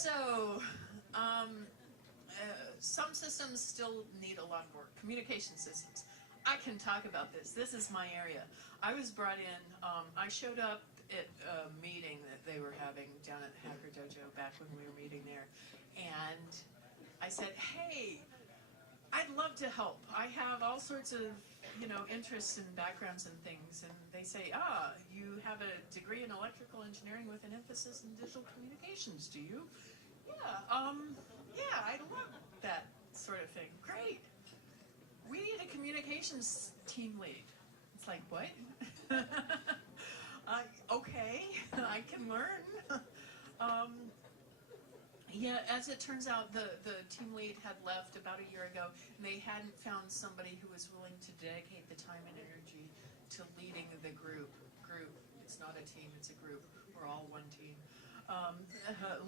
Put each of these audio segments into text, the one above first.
So, some systems still need a lot of work. Communication systems. I can talk about this. This is my area. I was brought in, I showed up at a meeting that they were having down at the Hacker Dojo back when we were meeting there. And I said, hey, I'd love to help. I have all sorts of, interests and backgrounds and things. And they say, you have a degree in electrical engineering with an emphasis in digital communications, do you? Yeah, I love that sort of thing. Great. We need a communications team lead. It's like, what? Okay, I can learn. Yeah, as it turns out, the team lead had left about a year ago, and they hadn't found somebody who was willing to dedicate the time and energy to leading the group. It's not a team, it's a group. We're all one team.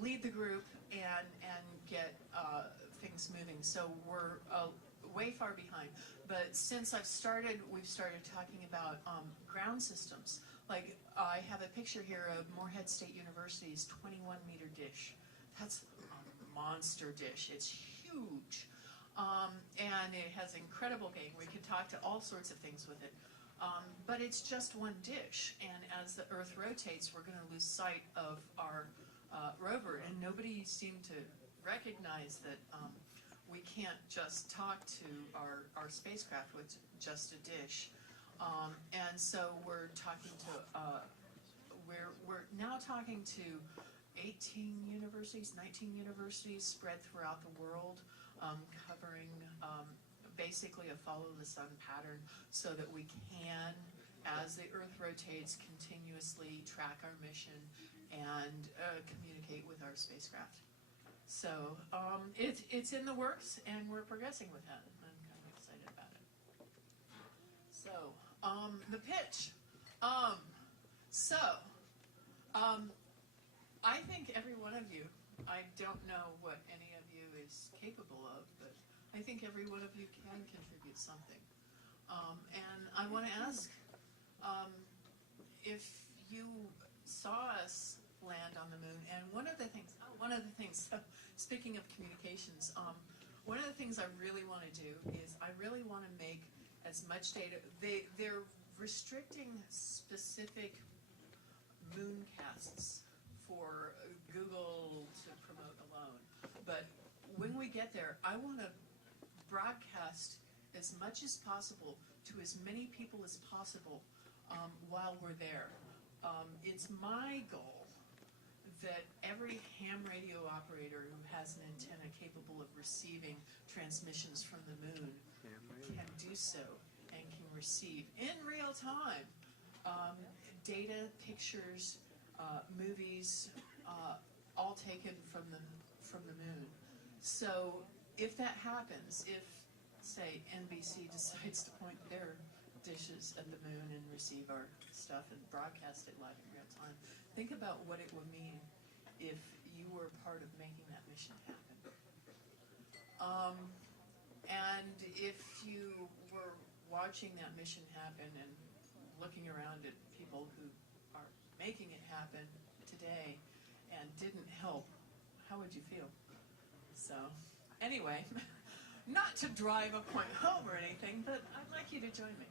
Lead the group and get things moving. So we're way far behind. But since we've started talking about ground systems. Like I have a picture here of Morehead State University's 21-meter dish. That's a monster dish. It's huge. And it has incredible gain. We could talk to all sorts of things with it. But it's just one dish. And as the Earth rotates, we're going to lose sight of our rover. And nobody seemed to recognize that we can't just talk to our spacecraft with just a dish. And so we're talking to, we're now talking to 18 universities, 19 universities spread throughout the world, covering basically a follow the sun pattern so that we can, as the Earth rotates, continuously track our mission and communicate with our spacecraft. So it's in the works, and we're progressing with that. I'm kind of excited about it. So the pitch. I think every one of you, I don't know what any of you is capable of, but I think every one of you can contribute something. And I want to ask if you saw us land on the moon, and one of the things, speaking of communications, one of the things I really want to do is I really want to make as much data. They're restricting specific mooncasts for Google to promote alone. But when we get there, I want to broadcast as much as possible to as many people as possible while we're there. It's my goal that every ham radio operator who has an antenna capable of receiving transmissions from the moon can do so and can receive in real time data, pictures, movies, all taken from the moon. So if that happens, if say NBC decides to point their dishes at the moon and receive our stuff and broadcast it live in real time, think about what it would mean if you were part of making that mission happen. And if you were watching that mission happen and looking around at people who are making it happen today and didn't help, how would you feel? So, anyway, not to drive a point home or anything, but I'd like you to join me.